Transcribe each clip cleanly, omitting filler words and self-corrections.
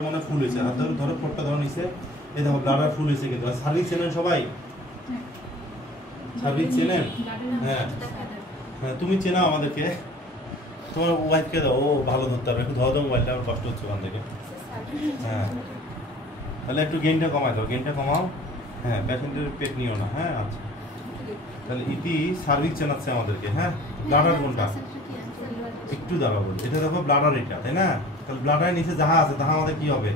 মানে ফুল হয়েছে আর ধরো ফোরটা ধরো নিচে এই দেখো ব্লাডার ফুল হয়েছে কিন্তু সার্ভিস চেনেন সবাই সার্ভিস চেনেন হ্যাঁ হ্যাঁ তুমি চেনাও আমাদেরকে তোমার ওয়াইফকে দাও ও ভালো ধরতে পারবে একটু ধরো দাও মোবাইলটা আমার কষ্ট হচ্ছে ওখান থেকে হ্যাঁ তাহলে একটু গেইনটা কমাই দাও গেইনটা কমাও হ্যাঁ প্যাসেঞ্জারের পেট নিও না হ্যাঁ আচ্ছা তাহলে ইতি সার্ভিস চেনাচ্ছে আমাদেরকে হ্যাঁ ব্লাডার কোনটা একটু দাঁড়াবো এটা দেখো ব্লাডার এটা তাই না তাহলে ব্লাডারের নিচে যাহা আছে তাহা আমাদের কি হবে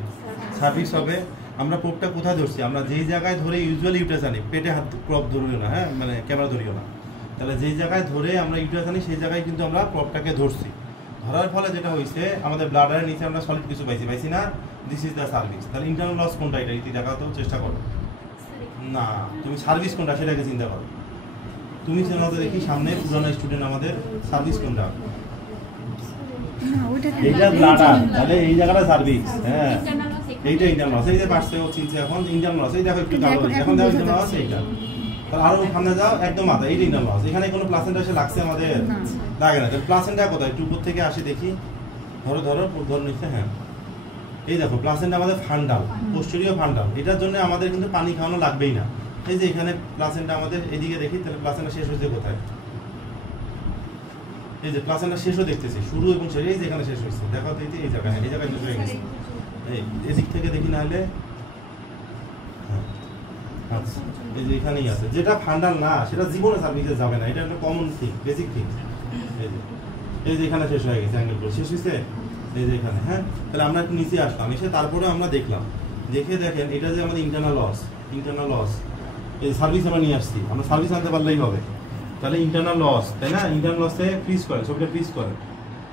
সার্ভিস হবে আমরা প্রোবটা কোথায় ধরছি আমরা যেই জায়গায় ধরে ইউজুয়ালি ইউটারাস আনি পেটে হাত প্রপ ধরিও না হ্যাঁ মানে ক্যামেরা ধরিও না তাহলে যেই জায়গায় ধরে আমরা ইউটারাস আনি সেই জায়গায় কিন্তু আমরা প্রপটাকে ধরছি ধরার ফলে যেটা হয়েছে আমাদের ব্লাডারের নিচে আমরা সলিড কিছু পাইছি না দিস ইজ দ্য সার্ভিস তাহলে ইন্টারনাল লস কোনটা এটা ইতি দেখাতেও চেষ্টা করো না তুমি সার্ভিস কোনটা সেটাকে চিন্তা করো তুমি চেনাতে দেখি সামনে পুরানো স্টুডেন্ট আমাদের সার্ভিস কোনটা এইটা ব্লাডার তাহলে এই জায়গাটা সার্ভিস হ্যাঁ এইটা ইন্টারনাল লস এই যে পাশে ও চিনছে এখন ইন্টারনাল লস এই দেখো একটু কালো এখন দেখো ইন্টারনাল লস এইটা তাহলে আরো সামনে যাও একদম মাথা এইটা ইন্টারনাল লস এখানে কোনো প্লাসেন্টা এসে লাগছে আমাদের লাগে না তাহলে প্লাসেন্টা কোথায় একটু উপর থেকে আসি দেখি ধরো ধরো ধরো নিচ্ছে হ্যাঁ এই দেখো প্লাসেন্টা আমাদের ফান্ডাল পোস্টেরিয়র ফান্ডাল এটার জন্য আমাদের কিন্তু পানি খাওয়ানো লাগবেই না এই যে এখানে প্লাসেন্টা আমাদের এদিকে দেখি তাহলে প্লাসেন্টা শেষ হয়েছে কোথায় এই যে প্লাসেন্টা শেষও দেখতেছি শুরু এবং শেষ এই যে এখানে শেষ হয়েছে দেখো তো এই জায়গায় এই জায়গায় শেষ হয়ে গেছে এই এদিক থেকে দেখি না হলে আচ্ছা এই যে এখানেই আছে যেটা ফান্ডাল না সেটা জীবনে সার্ভিসে যাবে না এটা একটা কমন থিং বেসিক থিং এই যে এখানে শেষ হয়ে গেছে অ্যাঙ্গেলগুলো শেষ হয়েছে এই যে এখানে হ্যাঁ তাহলে আমরা একটু নিচে আসলাম এসে তারপরে আমরা দেখলাম দেখে দেখেন এটা যে আমাদের ইন্টারনাল লস এই সার্ভিস আমরা নিয়ে আসছি আমরা সার্ভিস আনতে পারলেই হবে তাহলে ইন্টারনাল লস তাই না ইন্টারনাল লসে ফ্রিজ করে ছবিটা ফ্রিজ করে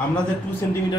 আমরা যে 2 সেন্টিমিটার